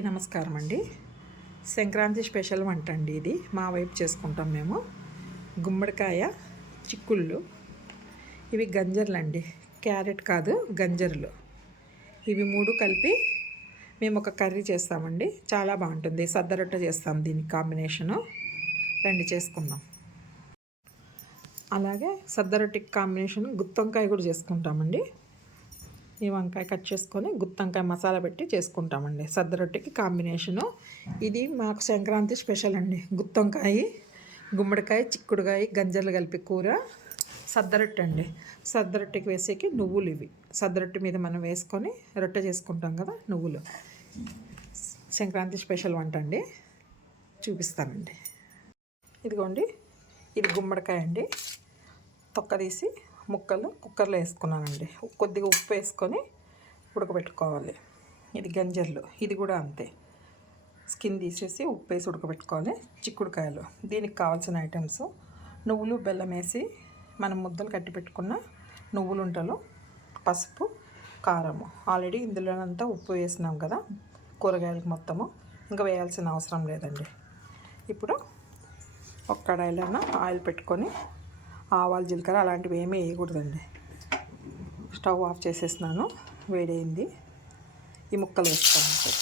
నమస్కారం అండి. సంక్రాంతి స్పెషల్ వంట అండి ఇది. మా వైపు చేసుకుంటాం మేము. గుమ్మడికాయ చిక్కుళ్ళు, ఇవి గంజర్లు అండి, క్యారెట్ కాదు గంజర్లు. ఇవి మూడు కలిపి మేము ఒక కర్రీ చేస్తామండి. చాలా బాగుంటుంది. సద్దరొట్టె చేస్తాం దీనికి కాంబినేషను. రండి చేసుకుందాం. అలాగే సద్దరొట్టెకి కాంబినేషన్ గుత్తొంకాయ కూడా చేసుకుంటామండి. ఈ వంకాయ కట్ చేసుకొని గుత్తొంకాయ మసాలా పెట్టి చేసుకుంటామండి సద్ద రొట్టెకి కాంబినేషను. ఇది మాకు సంక్రాంతి స్పెషల్ అండి. గుత్తొంకాయ, గుమ్మడికాయ, చిక్కుడుకాయ, గంజర్లు కలిపి కూర సద్ద రొట్టె అండి. సద్ద రొట్టెకి వేసేకి నువ్వులు ఇవి. సద్ద రొట్టె మీద మనం వేసుకొని రొట్టె చేసుకుంటాం కదా, నువ్వులు. సంక్రాంతి స్పెషల్ వంట అండి, చూపిస్తానండి. ఇదిగోండి, ఇది గుమ్మడికాయ అండి. తొక్క తీసి ముక్కలు కుక్కర్లో వేసుకున్నానండి. కొద్దిగా ఉప్పు వేసుకొని ఉడకబెట్టుకోవాలి. ఇది గంజర్లు, ఇది కూడా అంతే. స్కిన్ తీసేసి ఉప్పు వేసి ఉడకబెట్టుకోవాలి. చిక్కుడుకాయలు, దీనికి కావాల్సిన ఐటమ్స్: నువ్వులు, బెల్లం వేసి మనం ముద్దలు కట్టి పెట్టుకున్న నువ్వులు ఉంటలు, పసుపు, కారము. ఆల్రెడీ ఇందులోనంతా ఉప్పు వేసినాం కదా కూరగాయలకు మొత్తము, ఇంకా వేయాల్సిన అవసరం లేదండి. ఇప్పుడు ఒక కడాయిలోన ఆయిల్ పెట్టుకొని ఆవాలు, జీలకర్ర అలాంటివి ఏమీ వేయకూడదండి. స్టవ్ ఆఫ్ చేసేసినాను, వేడైంది. ఈ ముక్కలు వేసుకోవాలి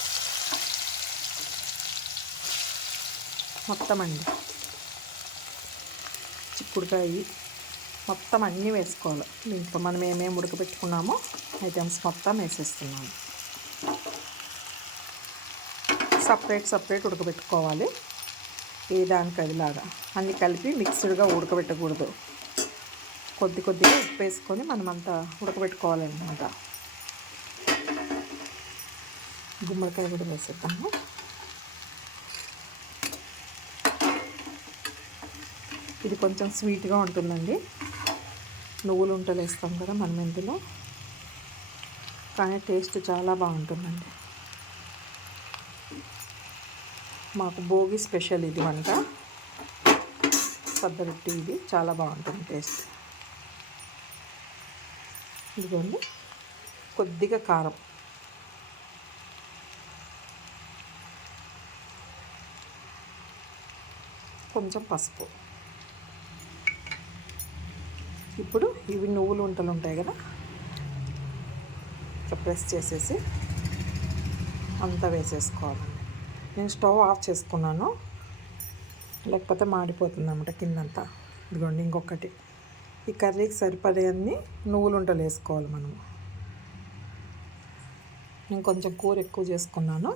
మొత్తం అండి. చిక్కుడుకాయ మొత్తం అన్నీ వేసుకోవాలి. దీంట్లో మనం ఏమేమి ఉడకబెట్టుకున్నామో ఐటమ్స్ మొత్తం వేసేస్తున్నాము. సపరేట్ ఉడకబెట్టుకోవాలి. ఏ దానికి అదిలాగా అన్నీ కలిపి మిక్స్డ్గా ఉడకబెట్టకూడదు. కొద్దిగా ఉప్పు వేసుకొని మనమంతా ఉడకబెట్టుకోవాలన్నమాట. గుమ్మడికాయ కూడా వేసేద్దాము. ఇది కొంచెం స్వీట్గా ఉంటుందండి. నువ్వులు ఉంటలు వేస్తాం కదా మనం ఇందులో, కానీ టేస్ట్ చాలా బాగుంటుందండి. మాకు భోగి స్పెషల్ ఇది వంట, సద్ద రొట్టె. ఇది చాలా బాగుంటుంది టేస్ట్. ఇదిగోండి, కొద్దిగా కారం, కొంచెం పసుపు. ఇప్పుడు ఇవి నువ్వులు ఉంటలు ఉంటాయి కదా, ప్రెస్ చేసేసి అంతా వేసేసుకోవాలండి. నేను స్టవ్ ఆఫ్ చేసుకున్నాను, లేకపోతే మాడిపోతుంది అన్నమాట కిందంతా. ఇదిగోండి ఇంకొకటి. ఈ కర్రీకి సరిపడేవన్నీ నువ్వులు ఉంటలు వేసుకోవాలి మనము. నేను కొంచెం కూర ఎక్కువ చేసుకున్నాను,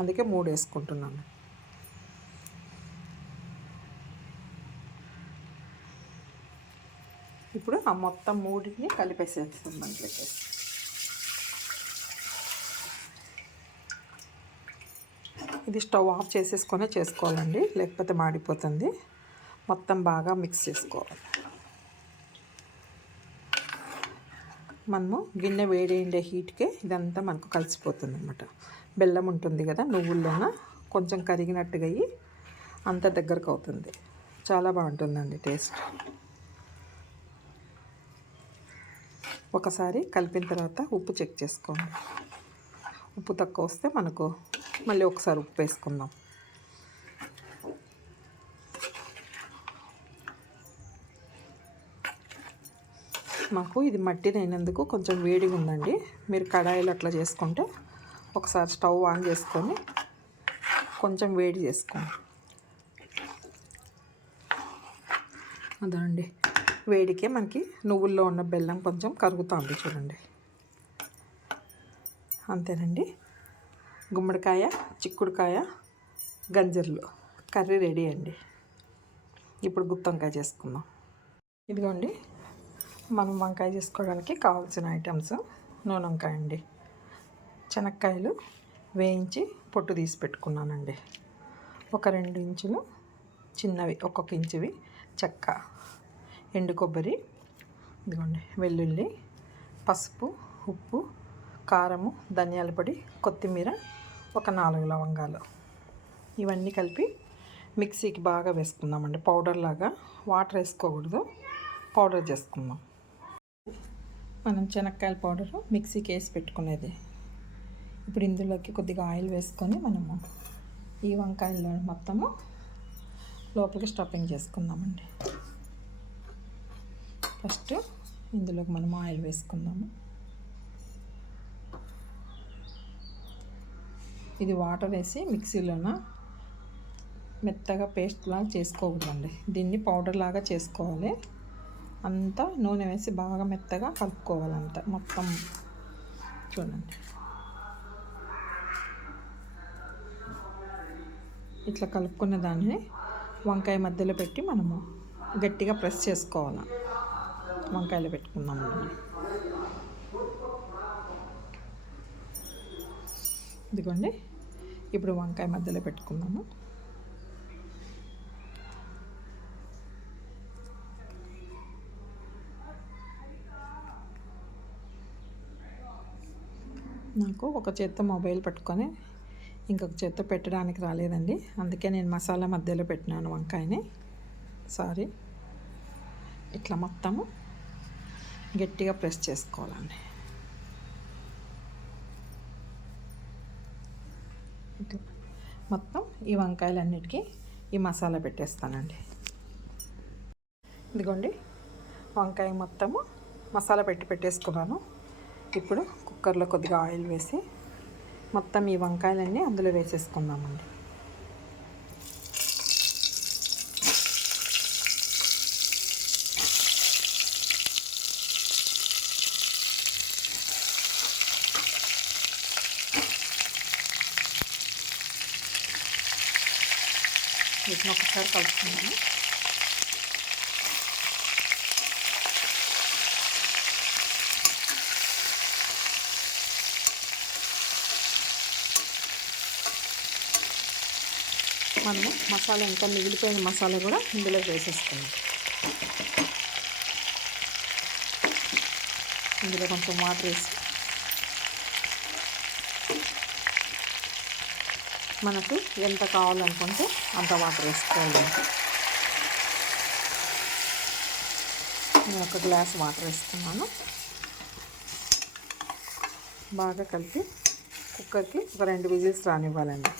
అందుకే 3 వేసుకుంటున్నాను. ఇప్పుడు ఆ మొత్తం 3ని కలిపేసేస్తాం దాంట్లోకి. ఇది స్టవ్ ఆఫ్ చేసేసుకొనే చేసుకోవాలండి, లేకపోతే మాడిపోతుంది. మొత్తం బాగా మిక్స్ చేసుకోవాలి. మనము గిన్నె వేడి హీట్కే ఇదంతా మనకు కలిసిపోతుంది అన్నమాట. బెల్లం ఉంటుంది కదా నువ్వుల్లోన, కొంచెం కరిగినట్టుగా అయ్యి అంత దగ్గరకు అవుతుంది. చాలా బాగుంటుందండి టేస్ట్. ఒకసారి కలిపిన తర్వాత ఉప్పు చెక్ చేసుకోండి. ఉప్పు తక్కువ వస్తే మనకు మళ్ళీ ఒకసారి ఉప్పు వేసుకుందాం. మాకు ఇది మట్టిది అయినందుకు కొంచెం వేడిగా ఉందండి. మీరు కడాయిలు అట్లా చేసుకుంటే ఒకసారి స్టవ్ ఆన్ చేసుకొని కొంచెం వేడి చేసుకోండి. అదండి, వేడికే మనకి నువ్వుల్లో ఉన్న బెల్లం కొంచెం కరుగుతుంది చూడండి. అంతేనండి, గుమ్మడికాయ, చిక్కుడుకాయ, గంజర్లు కర్రీ రెడీ అండి. ఇప్పుడు గుత్తొంకాయ చేసుకుందాం. ఇదిగోండి, మనం వంకాయ చేసుకోవడానికి కావాల్సిన ఐటమ్స్: నూనె వంకాయ అండి, శనక్కాయలు వేయించి పొట్టు తీసి పెట్టుకున్నానండి, ఒక 2 ఇంచులు చిన్నవి, ఒక్కొక్క ఇంచువి చెక్క, ఎండు కొబ్బరి, ఇదిగోండి వెల్లుల్లి, పసుపు, ఉప్పు, కారము, ధనియాల పొడి, కొత్తిమీర, ఒక 4 లవంగాలు. ఇవన్నీ కలిపి మిక్సీకి బాగా వేసుకుందామండి. పౌడర్ లాగా, వాటర్ వేసుకోకూడదు, పౌడర్ చేసుకుందాం. మనం శనక్కాయల పౌడరు మిక్సీకి వేసి పెట్టుకునేది. ఇప్పుడు ఇందులోకి కొద్దిగా ఆయిల్ వేసుకొని మనము ఈ వంకాయల్లో మొత్తము లోపలికి స్టఫింగ్ చేసుకుందామండి. ఫస్ట్ ఇందులోకి మనం ఆయిల్ వేసుకుందాము. ఇది వాటర్ వేసి మిక్సీలోన మెత్తగా పేస్ట్ లాగా చేసుకోకూడదండి, దీన్ని పౌడర్ లాగా చేసుకోవాలి. అంతా నూనె వేసి బాగా మెత్తగా కలుపుకోవాలంట మొత్తం. చూడండి, ఇట్లా కలుపుకున్న దాన్ని వంకాయ మధ్యలో పెట్టి మనము గట్టిగా ప్రెస్ చేసుకోవాలి. వంకాయలు పెట్టుకుందాము. ఇదిగోండి, ఇప్పుడు వంకాయ మధ్యలో పెట్టుకుందాము. నాకు ఒక చేత్తో మొబైల్ పట్టుకొని ఇంకొక చేత్తో పెట్టడానికి రాలేదండి, అందుకే నేను మసాలా మధ్యలో పెట్టినాను వంకాయని. సారీ. ఇట్లా మొత్తము గట్టిగా ప్రెస్ చేసుకోవాలండి. ఇట్లా మొత్తం ఈ వంకాయలన్నిటికీ ఈ మసాలా పెట్టేస్తానండి. ఇదిగోండి, వంకాయ మొత్తము మసాలా పెట్టేసుకున్నాను. ఇప్పుడు కుక్కర్లో కొద్దిగా ఆయిల్ వేసి మొత్తం ఈ వంకాయలన్నీ అందులో వేసేసుకుందామండి. వీటిని ఒకసారి కలుపుకుందాము. మనము మసాలా ఇంకా మిగిలిపోయిన మసాలా కూడా ఇందులో వేసేసుకున్నాం. ఇందులో కొంచెం వాటర్ వేసి మనకు ఎంత కావాలనుకుంటే అంత వాటర్ వేసుకోవాలి. నేను ఒక గ్లాస్ వాటర్ వేసుకున్నాను. బాగా కలిపి కుక్కర్కి ఒక 2 విజిల్స్ రానివ్వాలండి.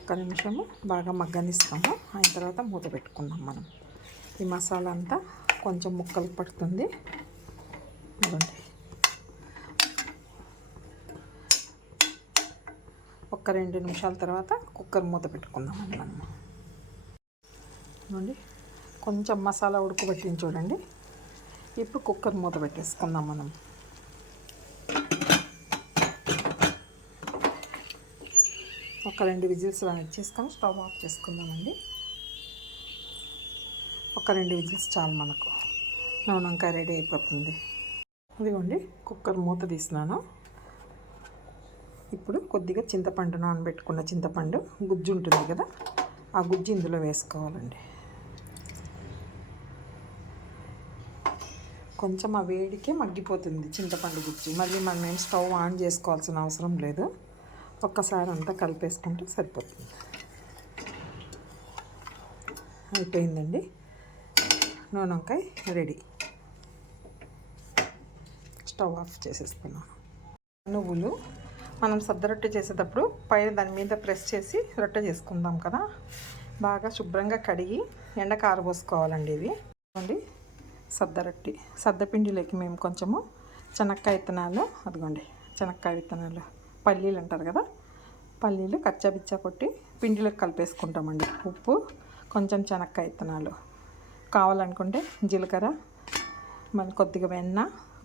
ఒక్క నిమిషము బాగా మగ్గనిస్తాము. అయిన తర్వాత మూత పెట్టుకుందాం. మనం ఈ మసాలా అంతా కొంచెం ముక్కలు పడుతుంది. ఇవ్వండి, ఒక్క 2 నిమిషాల తర్వాత కుక్కర్ మూత పెట్టుకుందామండి. మనం ఇవ్వండి, కొంచెం మసాలా ఉడకబెట్టింది చూడండి. ఇప్పుడు కుక్కర్ మూత పెట్టేసుకుందాం. మనం ఒక 2 విజిల్స్ చేసుకొని స్టవ్ ఆఫ్ చేసుకుందామండి. ఒక 2 విజిల్స్ చాలు మనకు. నూనె వంకాయ రెడీ అయిపోతుంది. ఇదిగోండి, కుక్కర్ మూత తీసినాను. ఇప్పుడు కొద్దిగా చింతపండు, నానబెట్టుకున్న చింతపండు గుజ్జు ఉంటుంది కదా, ఆ గుజ్జు ఇందులో వేసుకోవాలండి. కొంచెం ఆ వేడికే మగ్గిపోతుంది చింతపండు గుజ్జు. మళ్ళీ మనం ఏం స్టవ్ ఆన్ చేసుకోవాల్సిన అవసరం లేదు. ఒక్కసారి అంతా కలిపేసుకుంటే సరిపోతుంది. అయిపోయిందండి, నూనె వంకాయ రెడీ. స్టవ్ ఆఫ్ చేసేసుకున్నాను. నువ్వులు మనం సద్ద రొట్టె చేసేటప్పుడు పైన దాని మీద ప్రెస్ చేసి రొట్టె చేసుకుందాం కదా, బాగా శుభ్రంగా కడిగి ఎండకు ఆరబోసుకోవాలండి. ఇవి అండి సద్ద రొట్టె. సద్దపిండిలోకి మేము కొంచెము చెనక్కాయ విత్తనాలు, అదిగోండి చెనక్కాయ విత్తనాలు, పల్లీలు అంటారు కదా, పల్లీలు కచ్చాపిచ్చా కొట్టి పిండిలోకి కలిపేసుకుంటామండి. ఉప్పు, కొంచెం చెనక్కాయ విత్తనాలు, కావాలనుకుంటే జీలకర్ర, మళ్ళీ కొద్దిగా వెన్న,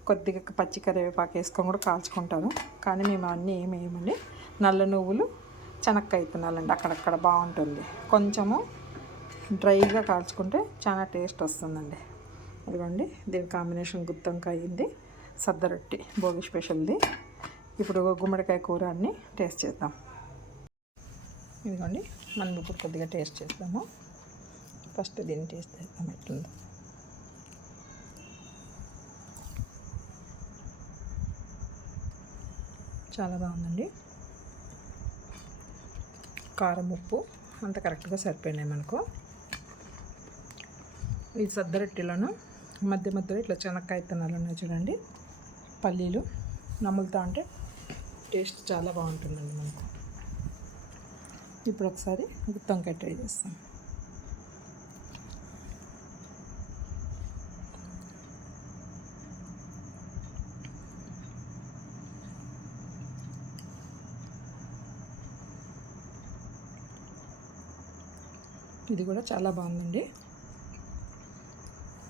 కొద్దిగా పచ్చి కరివేపాకు వేసుకొని కూడా కాల్చుకుంటారు. కానీ మేము అన్నీ ఏమి వేయమండి. నల్ల నువ్వులు, చెనక్కాయ విత్తనాలండి, అక్కడక్కడ బాగుంటుంది. కొంచెము డ్రైగా కాల్చుకుంటే చాలా టేస్ట్ వస్తుందండి. ఇదిగోండి, దీని కాంబినేషన్ గుత్తొంకాయ అయింది, సద్ద రొట్టె భోగి స్పెషల్ది. ఇప్పుడు గుమ్మడికాయ కూర అన్ని టేస్ట్ చేద్దాం. ఇదిగోండి, మనం ఇప్పుడు కొద్దిగా టేస్ట్ చేద్దాము. ఫస్ట్ దీన్ని టేస్ట్ చేద్దాం ఎట్లుందో. చాలా బాగుందండి. కారం, ఉప్పు అంత కరెక్ట్గా సరిపోయినాయి మనకు. ఈ సద్ద రొట్టెలను మధ్య మధ్యలో ఇట్లా చెనక్కాయ విత్తనాలు ఉన్నాయి చూడండి, పల్లీలు, నములుతా అంటే టేస్ట్ చాలా బాగుంటుందండి మనకు. ఇప్పుడు ఒకసారి గుత్తి వంకాయ ట్రై చేస్తాం. ఇది కూడా చాలా బాగుందండి.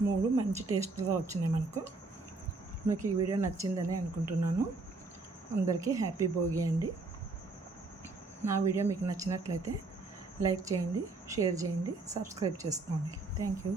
3 మంచి టేస్ట్గా వచ్చినాయి మనకు. మీకు ఈ వీడియో నచ్చిందని అనుకుంటున్నాను. అందరికీ హ్యాపీ భోగి అండి. నా వీడియో మీకు నచ్చినట్లయితే లైక్ చేయండి, షేర్ చేయండి, సబ్స్క్రైబ్ చేసుకోండి. Thank you.